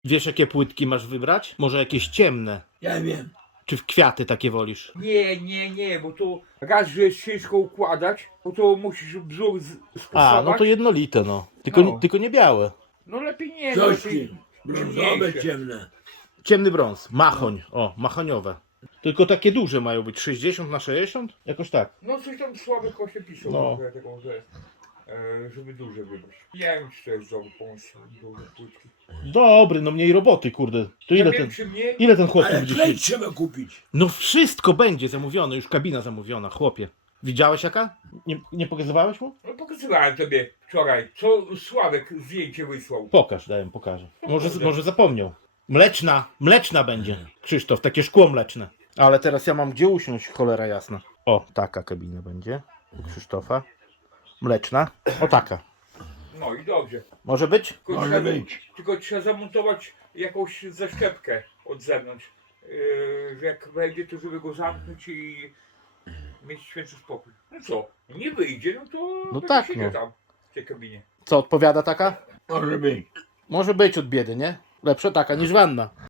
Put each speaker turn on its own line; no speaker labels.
Wiesz, jakie płytki masz wybrać? Może jakieś ciemne?
Ja wiem.
Czy w kwiaty takie wolisz?
Nie, bo to raz, że jest ciężko układać, bo to musisz wzór
A, no to
stosować.
jednolite, no. Tylko,
No.
tylko nie białe.
No lepiej nie,
Coś
lepiej
ty. Brązowe,
ciemniejsze.
ciemne.
Ciemny brąz, machoń. O, mahoniowe. Tylko takie duże mają być, 60 na 60? Jakoś tak.
No coś tam słabych właśnie piszą,
No.
że żeby duże wybrać. Nie wiem, czy to jest dobry pomysł, duże płytki.
Dobry, no mniej roboty, kurde. To
Ja
ile
wiem,
ten,
czy mnie...
ile ten chłop
Ale
tu
klej
dzisiaj?
trzeba kupić.
No wszystko będzie zamówione, już kabina zamówiona, chłopie. Widziałeś jaka? Nie pokazywałeś mu?
No pokazywałem tobie wczoraj, co Sławek zdjęcie wysłał.
Pokaż, dałem, pokażę. Może,
kurde.
może zapomniał. Mleczna będzie. Krzysztof, takie szkło mleczne. Ale teraz ja mam gdzie usiąść, cholera jasna. O, taka kabina będzie. U Krzysztofa. Mleczna. O, taka.
No i dobrze.
Może być?
Tylko
Może
trzeba,
być.
tylko trzeba zamontować jakąś zaszczepkę od zewnątrz. Że jak wejdzie, to żeby go zamknąć i mieć święty spokój. No co? Nie wyjdzie, no to
No
będzie
tak,
siedział
no.
tam w tej kabinie.
Co, odpowiada taka?
Może być.
Może być od biedy, nie? Lepsza taka niż wanna.